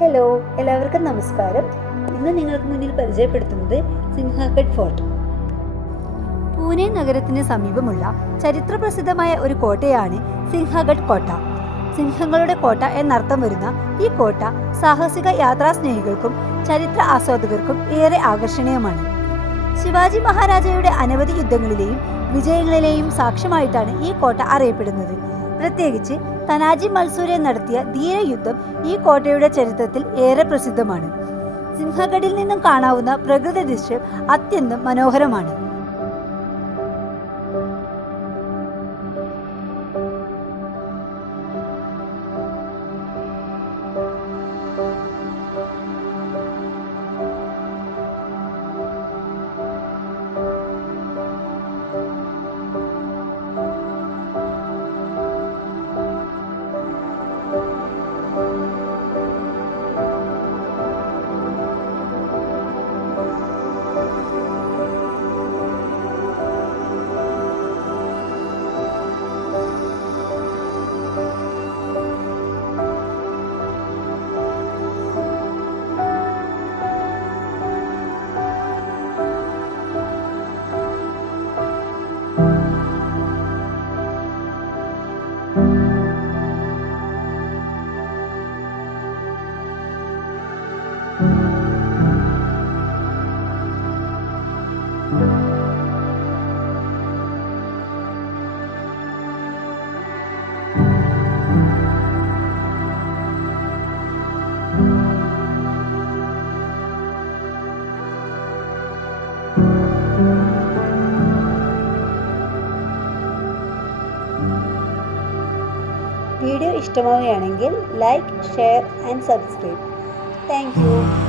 Hello, എല്ലാവർക്കും നമസ്കാരം. ഇന്ന് നിങ്ങൾക്ക് മുന്നിൽ പരിചയപ്പെടുത്തുന്നത് സിംഹഗഡ് ഫോർട്ട്. പൂനെ നഗരത്തിന് സമീപമുള്ള ചരിത്രപ്രസിദ്ധമായ ഒരു കോട്ടയാണ് സിംഹഗഡ് കോട്ട. സിംഹങ്ങളുടെ കോട്ട എന്നർത്ഥം വരുന്ന ഈ കോട്ട സാഹസിക യാത്രാസ്നേഹികൾക്കും ചരിത്ര ആസ്വാദകർക്കും ഏറെ ആകർഷണീയമാണ്. ശിവാജി മഹാരാജയുടെ അനവധി യുദ്ധങ്ങളിലെയും വിജയങ്ങളിലെയും സാക്ഷ്യമായിട്ടാണ് ഈ കോട്ട അറിയപ്പെടുന്നത്. പ്രത്യേകിച്ച് തനാജി മൽസൂരെ നടത്തിയ ധീരയുദ്ധം ഈ കോട്ടയുടെ ചരിത്രത്തിൽ ഏറെ പ്രസിദ്ധമാണ്. സിംഹഗഡിൽ നിന്നും കാണാവുന്ന പ്രകൃതി ദൃശ്യം അത്യന്തം മനോഹരമാണ്. വീഡിയോ ഇഷ്ടമാവുകയാണെങ്കിൽ like, share and subscribe. Thank you.